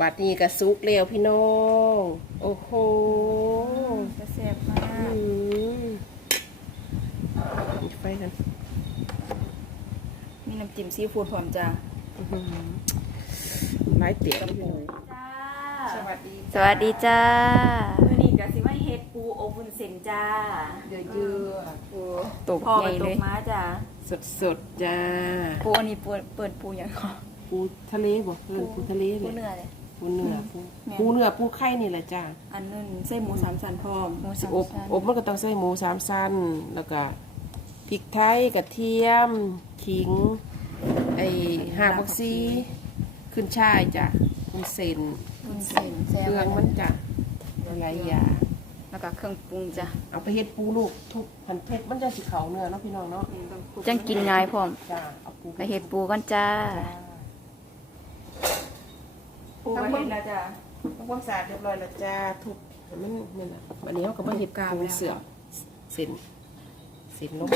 บัดนี้ก็สุกแล้วพี่น้อง โอ้โหจะแซ่บมาอืกมปิดไฟกันมีน้ำจิ้มซีฟู้ดพร้อมจ้าอื้อหือไม้เตี๋ยวปูจ้าสวัสดีสวัสดีจ้ามื้อนี้ก็สิว่าเฮ็ดปูอบวุ้นเส้นจ้าเยอะเยอะปูตกพ่อใหญ่กับตเลกยม้าจ้าสดสดๆจ้าปูอันนี้เปิดเปิดปูหยังก่อนปูทะเลบ่เออปูทะเลปูเลยเนื้อเลย ปูเนื้อปูแม่น ปูเนื้อปูไข่นี่แหละจ้าอันนึงใส่หมูสามสันพร้อมหมูสิสามอบสันอบมันก็ต้องใส่หมูสามสั้นแล้วก็พริกไทยกระเทียมขิงไอหากบักซีขึ้นช่ายจ้ะมันเส้นวุ้นเส้นแซ่บเครื่องมันจ้ะหลายอย่าง แล้วก็เครื่องปรุงจ้ะเอาไปเฮ็ดปูลูกทุบหันเพชรมันจะสิเขาเนื้อเนาะพี่น้องเนาะอืมต้องคลุจังกินง่ายพร้อมจ้าเอาปูไปเห็ดปูกันจ้า ปูก็เฮ็ดแล้วจ้าทำความสะอาดเรียบร้อยแล้วจ้าทุบให้มันนี่นะวันนี้เขาก็มาเฮ็ดกล้ามปูแล้วเสือมเส้นเส้นลงไป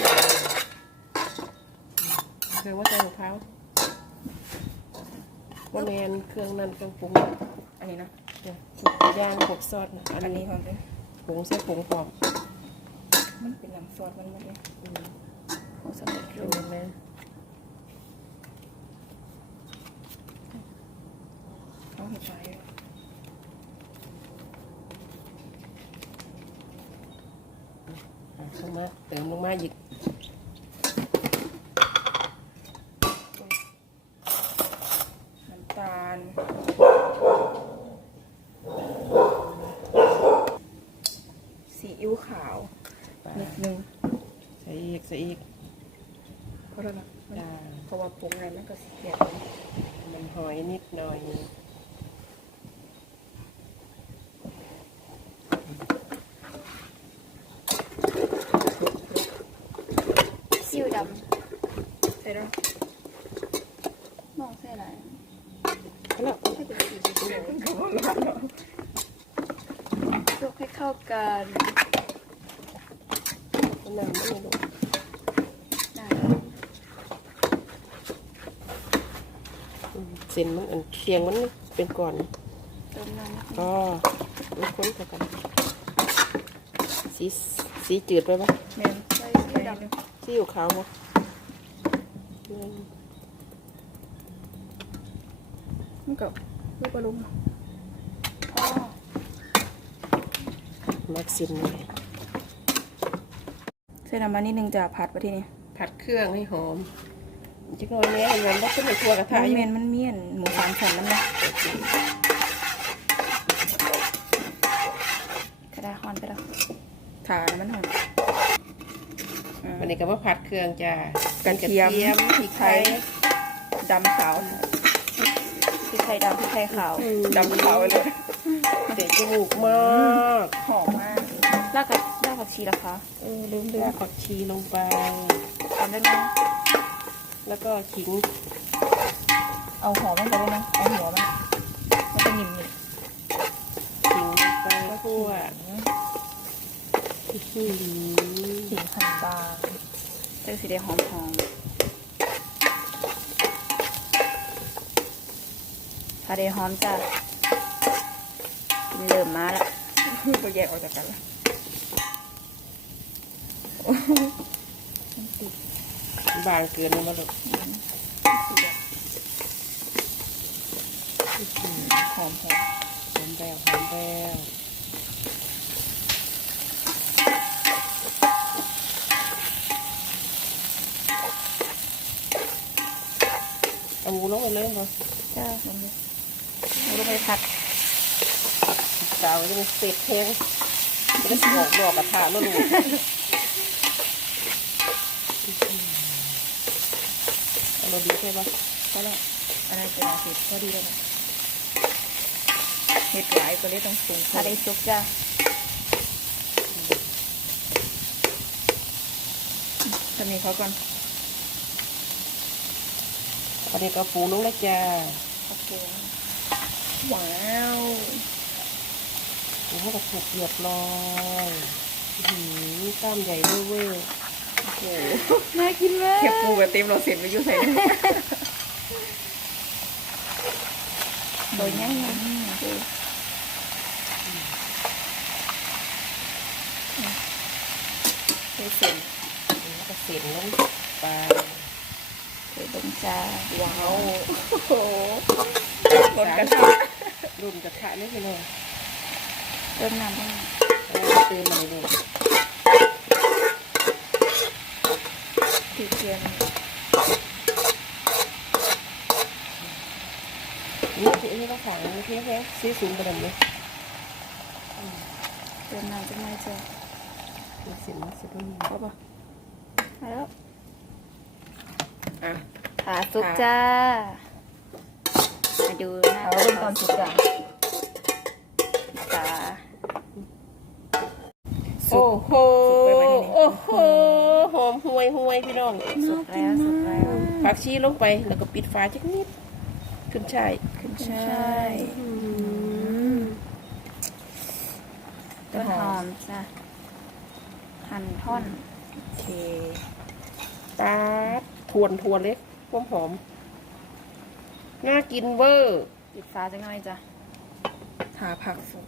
เครื่องว่าใจของเขาว่าแมนเครื่องนั้นเครื่องปรุงอันนี้เนาะเนี่ยย่างผกซอสนะอันอันนี้นี้พร้อมเลยผงใส่ผงพร้อมมันเป็นน้ำซอสมันหมดเลยอืมของสำเร็จเป็รูนปยังไงเอา ห็ดไปอะลงมาเติมลงมาอีก น้ำตาลซีอิ๊วขาว ไป นิดนึง ใส่อีกใส่อีก เพราะอะไรนะ จ้า เพราะว่าปรุงไงมันก็เสียบ มันหอยนิดหน่อย ซิวดำใช่แล้วมองใส่ไรแล้วให้เป็นสีสวยๆก็ว่าร้อนเนาะลวกให้เข้ากันน้ำไม่ลงได้อืมเส้นมันอันเคียงมันเป็นก่อนก็มันค้นกันกันสีสีจืดไปปะแม่ใส่ใส่วดดำ สีอยู่ขาวปะอืมมันก็ไม่ปรุงำพ่อมักซิมเลยใส่น้ำมันนิดนึงจะผัดไปที่นี่ผัดเครื่องให้หอมจักหน่อยเนี้ยเงินว่าขึ้นในครัวกระทะมันอยู่เมียนมันเมียนหมูสามชั้นนั่นนะกระดาษฮอนไปแล้วถามันหอมอ่า วันนี้ก็มาผัดเครื่องจ้ากระเทียมพริกไทยดำขาวพริกไทยดำพริกไทยขาวอืมดำขาวไปเลยเตะจมูกมากหอมมากรากกับรากผักชีละคะเออลืมลืมผักชีลงไปตามด้วยนะแล้วก็ขิง เอาหอมมันไปด้วยนะเอาหัวมันมันจะนิ่มขิงลงไปคั่วอื้อหือๆขิงหั่นบาง เจ้าสีแดงหอมหอมทาเดหอมจ้ะกินเริ่มมาแล้วก็แยกออกจากกันละบางเกินเลยมาลูกหอมหอมหอมแล้วหอมแล้วเอาหมู ลงไปเลยเหรอจ้ามันเลยเราต้องไปผัดกาวจะเป็นเศษแห้งจะได้สมองดอกกระถาแล้วลูกเอาเราดีใช่ปะก็แล้วอันนั้นเป็นอาเห็ดพอดีแล้วนะเห็ดหลายก็เลยต้องปรุงทาเดซุปจ้าจะมีเขาก่อน อันนี้ก็ปูลงแล้วจ้าโอเคว้าวปูให้กระถูกเรียบร้อยอื้อหือกล้ามใหญ่เว้ยโอ้โหน่ากินมากแค่ปูกับเต็มเราเสร็จไปอยู่ใส่ตัวใหญ่ๆคือคือเส้นแล้วก็เส้นลงไป คือตรงจ้าว้าวโอ้โหรสกระทะรุ่นกระทะนี่พี่น้องเติมน้ำบ้างเอาเติมมาเลยที่เทียมนี่คืออันนี้ต้องขังนี่เพี้ยแค่ซีสูงกระดับเลยเติมน้ำจังเลยจ้าเส้นมันสุดยอดเอาปะมาแล้วอะ ขาสุกจ้า มาดูหน้าเอาเริ่มตอนสุดจ้ะขาโอ้โหสุกไปไว้ที่นี่โอ้โห หอมห่วยห่วยพี่น้อง สุกแล้วสุกแล้วผักชีลงไปแล้วก็ปิดฝาจักนิด ขึ้นช่ายขึ้นใช่ช่ายอืมต้นหอมจ้ะหั่นท่อน โอเคปาดทวนทวนเล็ก ความหอม น่ากินเวอร์ ปิดฟ้าจังเลยจ้ะหาผักสุก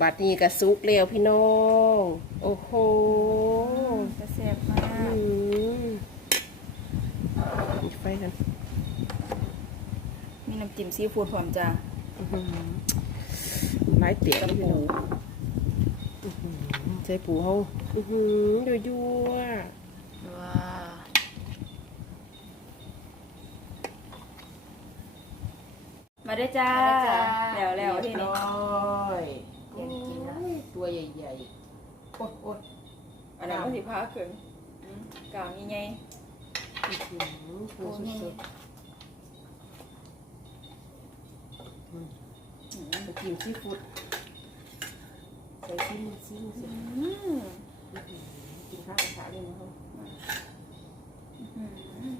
บัดนี้ก็ซุกแล้วพี่น้อง โอ้โหจะเสียบมาอืกมปิดไฟกันมีน้ำจิ้มซีฟู้ดพร้อมจ้ะอื้อหือหลายเตี๋ยวพี่น้อง อื้อหือใส่ปูเขาอือหือยั่วๆ ว้ามา ได้จ้าแล้วแล้วที่นี่ร้อยเตรียมกินนะโอ้ยตัวใหญ่โอ้ยโอ้ยอันนั้นก็สิพาเกินอืมกลางใหญ่ๆอื้อหือตัวสุดๆอืมไปกินซีฟู้ดใส่ซีมันซีมันซีๆอืมกินข้าวกระทะเลยนะครับอื้อหือ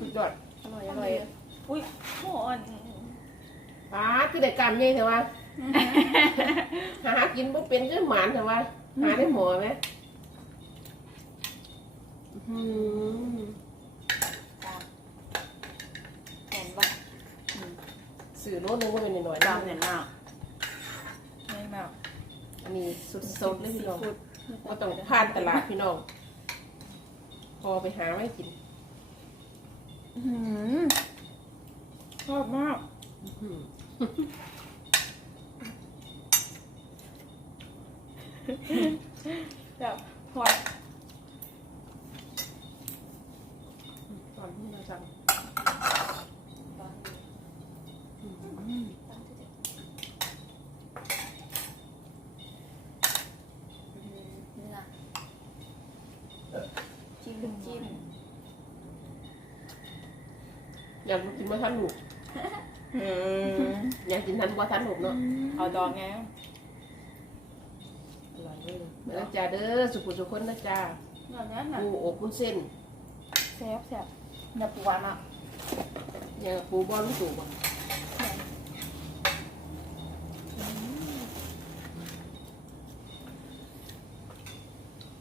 สุดยอดอร่อยอร่อยอุ้ยหอนป้าที่ได้กามใหญ่เถอะวะหากินบ่เป็นก็หมานเถอะวะหาได้หมอไหมอื้อหือหอนปะสื่อโน้ตนึงว่าเป็นหน่อยๆดำเห็นมากไม่มากอันนี้สดๆเลยพี่น้องซีฟู้ดก็ต้องผ่านตลาดพี่น้องพอไปหาไว้กินอื้อ หือชอบมากแบบหอน ตอนที่เราสั่ง เนื้อ จิ้มจิ้ม อยากกินมาทันหนูกอืมอยากกินทันบ่ทันหนูกเนาะเอาดองไงอร่อยเลยมาแล้วจ้าเด้อสุขุสุขคนนะจ้าอย่างนั้นน่ะปูอบวุ้นเส้นแซ่บแซ่บเนื้อปูหวานอะอย่างปูบอลลูกตูบ่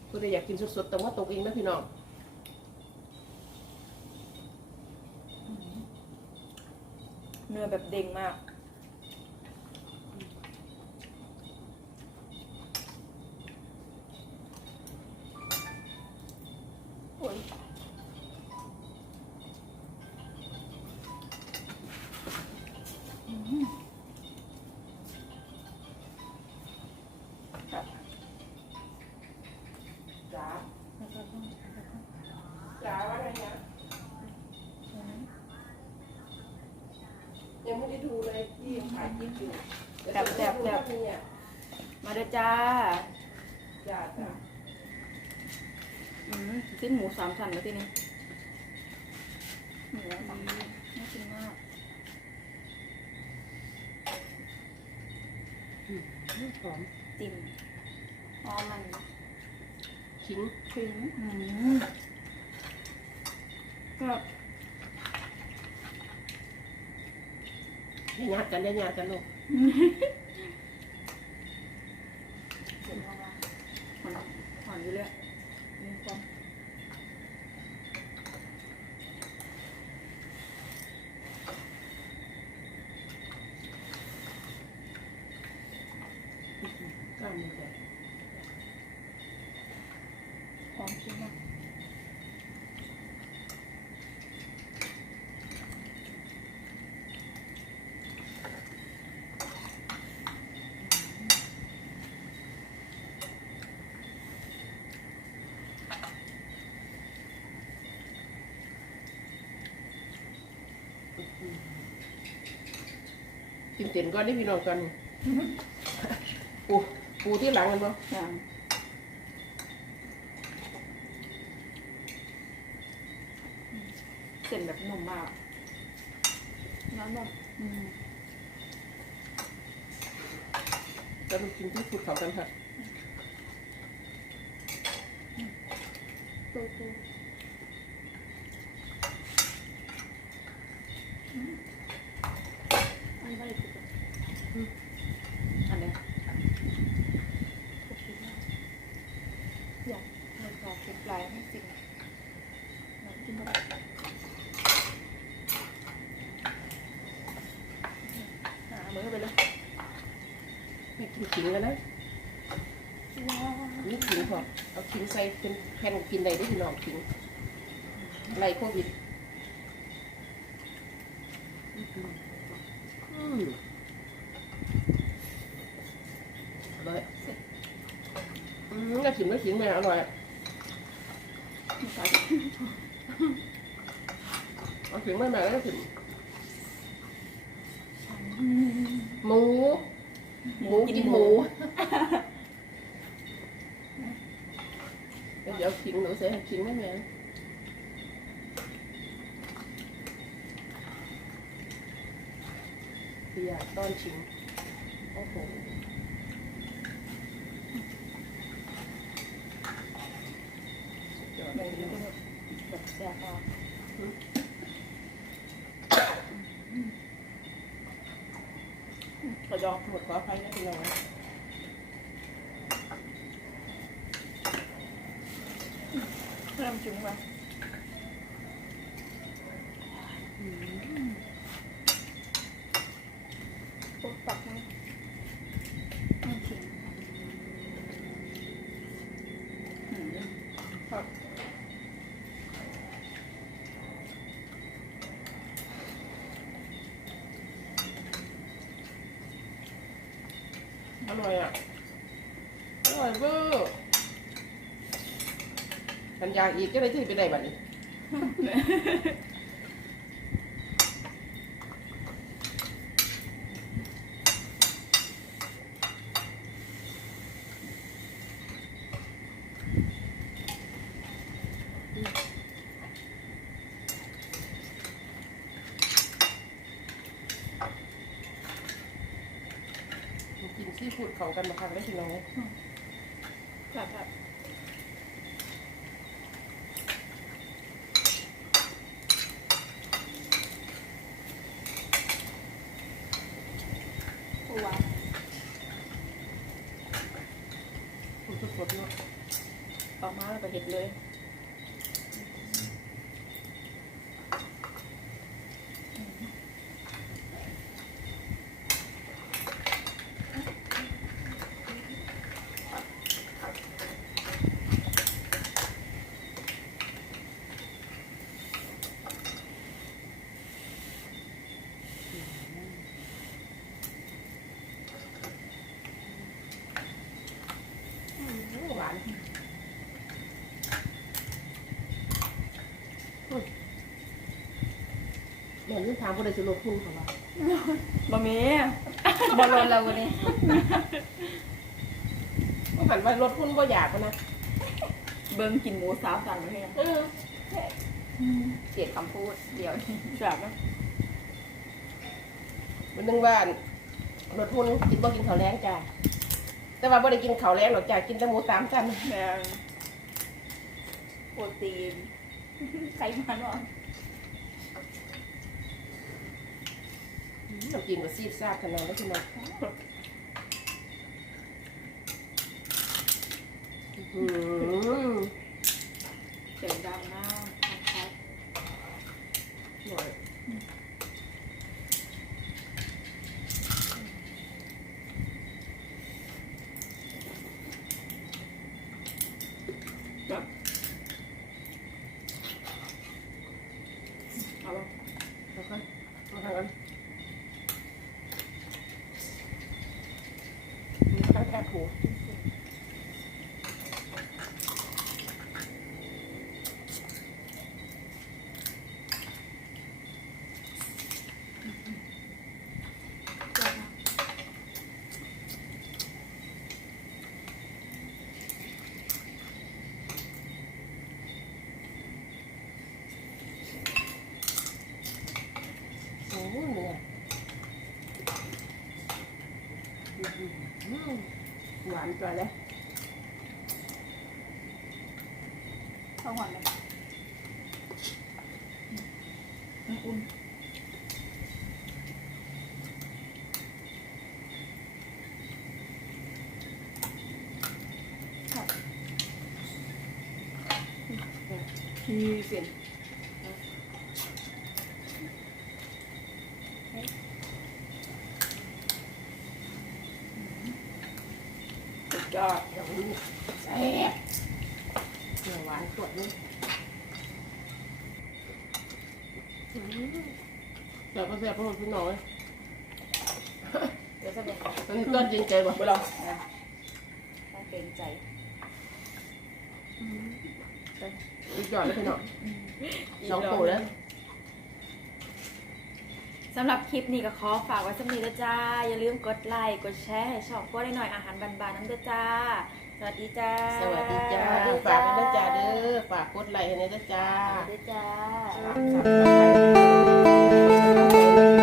ก็เลยอยากกินสดๆแต่ว่าตกเองนะพี่น้อง นื้อแบบเด้งมากโอ้ยจ๋าจ๋าว่าไงนะ ยังไม่ได้ดูเลยที่ถ่ายคลิปอยู่แซ่บแซ่บแซ่บ เนี่ยมาเด้อจ้าจ้าจ้าอืมชิ้นหมูสามชั้นแล้วทีนี้หมูสามชั้นน่ากินมากหอมจิ้มหอมมันขิง ถึงอืมก็ หยาดกันได้หยากกันลูกผ่อนอกกล้นื้ความคิดมาก เต็นก่อนได้พี่น้องกันปูปูที่หลังกันบ่อย่างเส้นแบบนุ่มมากน้ำแบบอืมแล้วมันกินที่สุดเขากันค่ะตู้ตู้อันนี้ไม่ได้ติดอืมอันเนี้ยอยากให้ขอคิดลายให้สิ่งมันกินไม่ได้ หามือไปเลยไม่กินขิงแล้วนะนี่ขิงพอเอาขิงใส่เป็นแผ่นกินได้ได้พี่น้องขิงไล่โควิดอืมอร่อยอืมก็ขิงก็ขิงแม่อร่อยเอาขิงแม่แม่แล้วก็ขิงหมู หมูกินหมู เดี๋ยวขิงหนูใส่ให้ขิงแม่แม่เบียร์ต้อนชิงโอ้โหสุดยอดไปเลยกินเนาะแบบแซ่บมา กระยอกหมดขออภัยนะพี่น้องนะเริ่มจุ้งไปปุ๊บปักนี่อืมจริงอืมครับ อ ร่อยอะ อร่อยเวอร์กันอยากอีกก็ได้ที่ไปได้บัดนี้ซีฟู้ดเขากันมาคักได้พี่น้อง ครับครับว้าวคุณสดๆเนาะออกมาแล้วก็เห็ดเลย หวาน แม่ลืมถามผู้ใดจะลดพุ่งเขาว่าบะหมี่บอลลนเราวันนี้ต้องหันว่าลดพุ่นบ่อยากปะนะเบิ้งกินหมูสาวสั่นมาให้ยังเออเสียดคำพูดเดียวแซ่บไหมวันหนึงบ้านลดพุ่นกินบ่กินข้าวแรงจ้าแต่ว่าบ่ได้กินข้าวแรงหรอกจ้ากินแต่หมูสามชั้นแม่งโปรตีนไขมันอ่อน น้ำกินก็ซีดซาดขนาดนั้นพี่น้องอืมเสียงดังมากครับอร่อย แบบเอาละ แล้วก็มาทางกันมีข้าวแคบหมู อ้เนี่ย หวานตัวเลยข้าวหวานเลยอุ่นมีเส้นสุดยอดอย่างนี้แซ่บเนื้อหวานตัวนี้แซ่บก็แซ่บเพราะมั นพี่น้อยเดี๋ยวจะเป็นมันต้นจริงใจบ่ไปลองต้องเกรงใจสุดยอดเลยพี่น้องสองตัวแล้วสำหรับคลิปนี้ก็ขอฝากไว้สักนิดนะจ้า อย่าลืมกดไลค์กดแชร์ให้ช่องก็ได้หน่อยอาหารบานๆน้ำเด้อจ้า สวัสดีจ้า สวัสดีจ้า ฝากกันด้วยจ้าเด้อ ฝากกดไลค์ให้หน่อยเด้อจ้าสวัสดีจ้าฝากกดไลค์